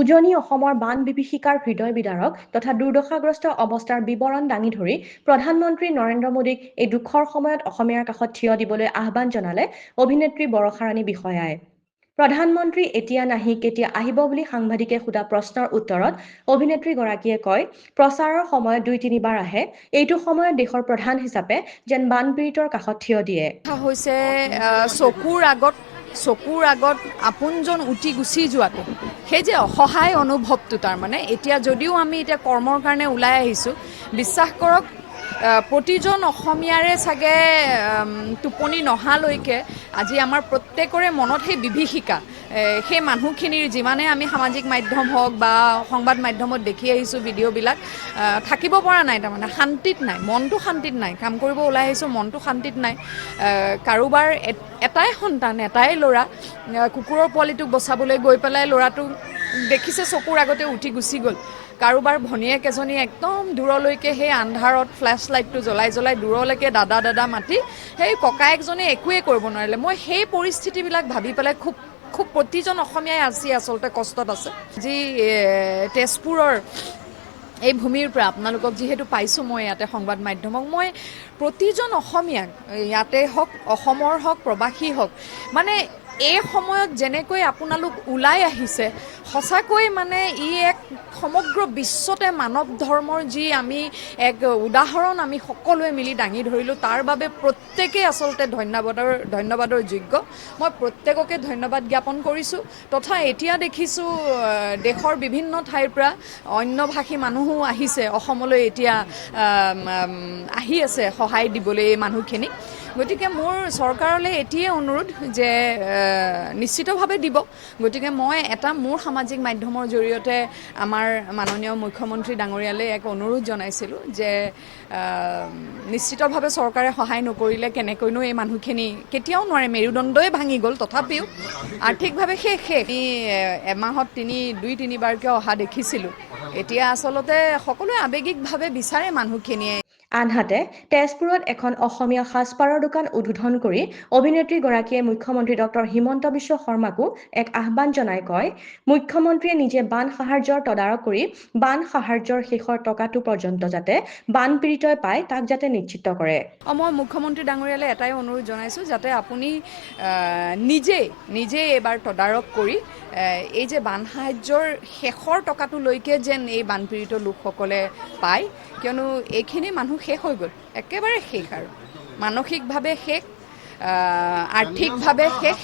উজনি অসমৰ বান বিভীষিকাৰ হৃদয় বিদাৰক তথা দুৰ্দশাগ্ৰস্ত অৱস্থাৰ বিৱৰণ দাঙি ধৰি প্ৰধানমন্ত্ৰী নৰেন্দ্ৰ মোদীক এই দুখৰ সময়ত অসমীয়াৰ কাষত থিয় দিবলৈ আহ্বান জনালে অভিনেত্ৰী বৰষাৰাণী বিষয়াই। প্ৰধানমন্ত্ৰী এতিয়া নাহি কেতিয়া আহিব বুলি সাংবাদিকে সোধা প্ৰশ্নৰ উত্তৰত অভিনেত্ৰীগৰাকীয়ে কয়, প্ৰচাৰৰ সময়ত ২-৩বাৰ আহে, এইটো সময়ত দেশৰ প্ৰধান হিচাপে যেন বানপীড়িতৰ কাষত থিয় দিয়ে। হৈছে চকুৰ আগত আপোনজন উঠি গুচি যোৱাটো, সেই যে অসহায় অনুভৱটো তাৰমানে এতিয়া যদিও আমি এতিয়া কৰ্মৰ কাৰণে ওলাই আহিছোঁ, বিশ্বাস কৰক প্ৰতিজন অসমীয়াৰে চাগে টোপনি নহালৈকে আজি আমাৰ প্ৰত্যেকৰে মনত সেই বিভীষিকা, সেই মানুহখিনিৰ যিমানে আমি সামাজিক মাধ্যম হওক বা সংবাদ মাধ্যমত দেখি আহিছোঁ ভিডিঅ'বিলাক, থাকিব পৰা নাই তাৰমানে, শান্তিত নাই, মনটো শান্তিত নাই, কাম কৰিব ওলাই আহিছোঁ মনটো শান্তিত নাই। কাৰোবাৰ এটাই সন্তান, এটাই ল'ৰা, কুকুৰৰ পোৱালিটোক বচাবলৈ গৈ পেলাই ল'ৰাটো দেখিছে চকুৰ আগতে উঠি গুচি গ'ল। কাৰোবাৰ ভনীয়েক এজনী একদম দূৰলৈকে সেই আন্ধাৰত ফ্লেছ লাইটটো জ্বলাই দূৰলৈকে দাদা মাতি সেই ককায়েকজনে একোৱেই কৰিব নোৱাৰিলে। মই সেই পৰিস্থিতিবিলাক ভাবি পেলাই খুব প্ৰতিজন অসমীয়াই আজি আচলতে কষ্টত আছে। যি তেজপুৰৰ এই ভূমিৰ পৰা আপোনালোকক যিহেতু পাইছোঁ মই ইয়াতে সংবাদ মাধ্যমক, মই প্ৰতিজন অসমীয়াক ইয়াতে হওক, অসমৰ হওক, প্ৰবাসী হওক, মানে এই সময়ত যেনেকৈ আপোনালোক ওলাই আহিছে, সঁচাকৈ মানে ই এক সমগ্ৰ বিশ্বতে মানৱ ধৰ্মৰ যি আমি এক উদাহৰণ আমি সকলোৱে মিলি দাঙি ধৰিলোঁ, তাৰ বাবে প্ৰত্যেকেই আচলতে ধন্যবাদৰ যোগ্য। মই প্ৰত্যেককে ধন্যবাদ জ্ঞাপন কৰিছোঁ। তথা এতিয়া দেখিছোঁ দেশৰ বিভিন্ন ঠাইৰ পৰা অন্যভাষী মানুহো আহিছে অসমলৈ, এতিয়া আহি আছে সহায় দিবলৈ এই মানুহখিনিক। গতিকে মোৰ চৰকাৰলৈ এতিয়াই অনুৰোধ যে নিশ্চিতভাৱে দিব। গতিকে মই মোৰ সামাজিক মাধ্যমৰ জৰিয়তে আমাৰ মাননীয় মুখ্যমন্ত্ৰী ডাঙৰীয়ালৈ এক অনুৰোধ জনাইছিলোঁ যে নিশ্চিতভাৱে চৰকাৰে সহায় নকৰিলে কেনেকৈনো এই মানুহখিনি কেতিয়াও নোৱাৰে, মেৰুদণ্ডই ভাঙি গ'ল, তথাপিও আৰ্থিকভাৱে শেষ। এমাহত 2-3বাৰকৈ অহা দেখিছিলোঁ। এতিয়া আচলতে সকলোৱে আৱেগিকভাৱে বিচাৰে মানুহখিনিয়ে। আনহাতে তেজপুৰত এখন অসমীয়া সাজপাৰৰ দোকান উদ্বোধন কৰি অভিনেত্ৰীগৰাকীয়ে মুখ্যমন্ত্ৰী ডক্টৰ হিমন্ত বিশ্ব শৰ্মাকো এক আহ্বান জনাই কয়, মুখ্যমন্ত্ৰীয়ে নিজে বান সাহায্যৰ তদাৰক কৰি বান সাহায্যৰ শেষৰ টকাটো পৰ্যন্ত যাতে বানপীড়িতই পায় তাক যাতে নিশ্চিত কৰে। মই মুখ্যমন্ত্ৰী ডাঙৰীয়ালৈ এটাই অনুৰোধ জনাইছোঁ, যাতে আপুনি নিজেই এইবাৰ তদাৰক কৰি এই যে বান সাহায্যৰ শেষৰ টকাটোলৈকে যেন এই বানপীড়িত লোকসকলে পায়, কিয়নো এইখিনি মানুহ শেষ হৈ গ'ল, একেবাৰে শেষ, আৰু মানসিকভাৱে শেষ, আৰ্থিকভাৱে শেষ।